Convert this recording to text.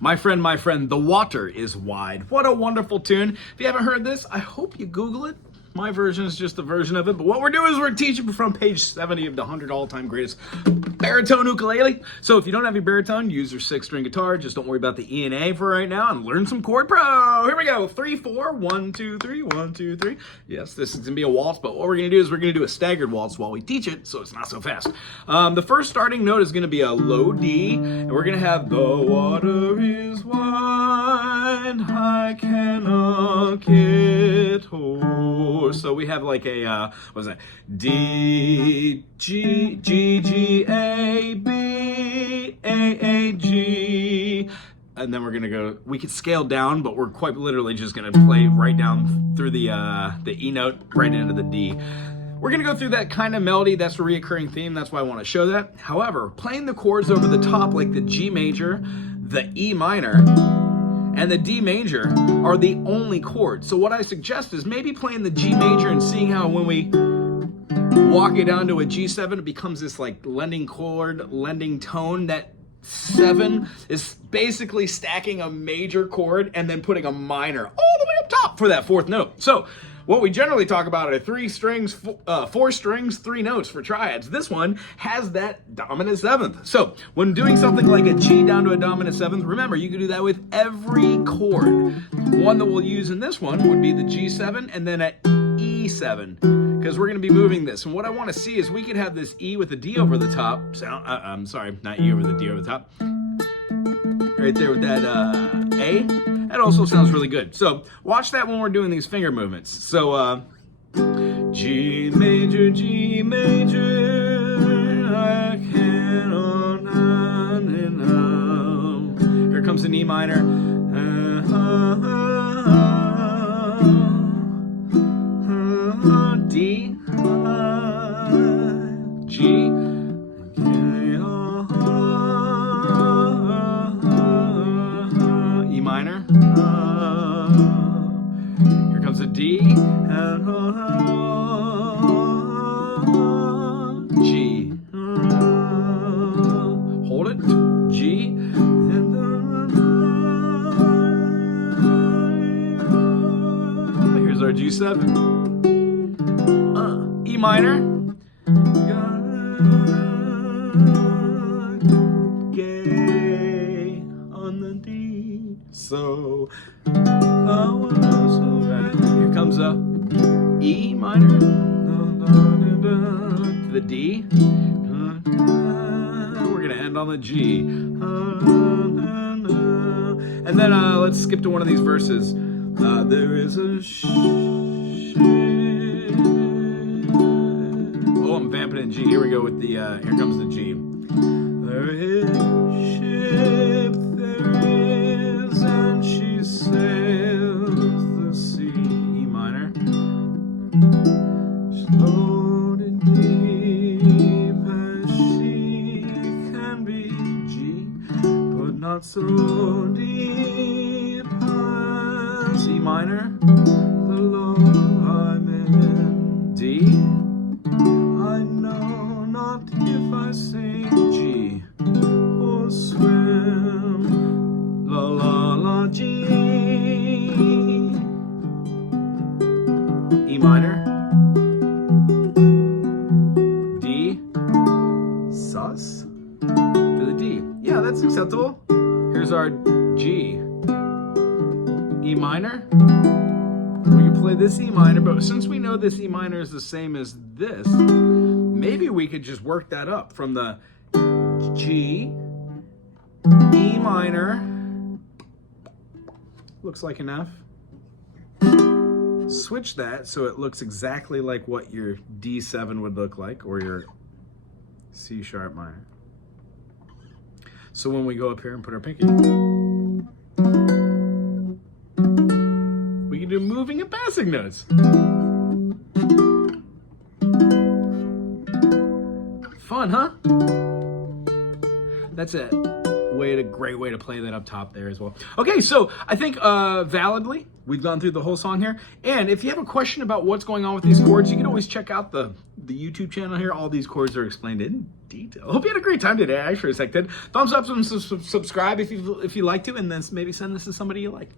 My friend, the water is wide. What a wonderful tune. If you haven't heard this, I hope you Google it. My version is just a version of it, but what we're doing is we're teaching from page 70 of the 100 all-time greatest baritone ukulele. So if you don't have your baritone, use your 6-string guitar. Just don't worry about the E and A for right now and learn some chord pro. Here we go. 3, 4, 1, 2, 3, 1, 2, 3. Yes, this is gonna be a waltz, but what we're gonna do is we're gonna do a staggered waltz while we teach it, so it's not so fast. The first starting note is gonna be a low D, and we're gonna have the water is wide, I cannot get hoarse. So we have like a, what was that? D, G, G, G, A, B, A, G. And then we're gonna go, we could scale down, but we're quite literally just gonna play right down through the E note, right into the D. We're gonna go through that kind of melody, that's a reoccurring theme, that's why I wanna show that. However, playing the chords over the top like the G major, the E minor, and the D major are the only chords. So what I suggest is maybe playing the G major and seeing how when we walk it down to a G7, it becomes this like lending chord, lending tone. That 7 is basically stacking a major chord and then putting a minor all the way up top for that 4th note. So what we generally talk about are 3 strings, 4 strings, 3 notes for triads. This one has that dominant 7th. So when doing something like a G down to a dominant 7th, remember you can do that with every chord. One that we'll use in this one would be the G7 and then an E7, because we're going to be moving this. And what I want to see is we could have this E with a D over the top. I'm sorry, not E over the D over the top. Right there with that A. That also sounds really good. So watch that when we're doing these finger movements. So G major, I cannot, here comes an E minor. D, G, E minor. Here comes a D, and G. Hold it, G, and here's our G7. E minor, gay on the D. So here comes a E minor to the D. We're gonna end on the G. And then let's skip to one of these verses. There is a I'm vamping in G. Here we go with the, here comes the G. There is ship, there is, and she sails the sea. E minor. She's loaded deep as she can be. G, but not so deep as E minor. The low I'm in. D. If I sing G or swim, la la la G, E minor, D, sus, to the D. Yeah, that's acceptable. Here's our G, E minor. We can play this E minor, but since we know this E minor is the same as this, maybe we could just work that up from the G, E minor, looks like an F. Switch that so it looks exactly like what your D7 would look like, or your C sharp minor. So when we go up here and put our pinky, we can do moving and passing notes. Fun, huh? That's a great way to play that up top there as well. Okay, so I think validly we've gone through the whole song here. And if you have a question about what's going on with these chords, you can always check out the YouTube channel here, all these chords are explained in detail. Hope you had a great time today. I sure as heck did. Thumbs up and subscribe if you like to, and then maybe send this to somebody you like.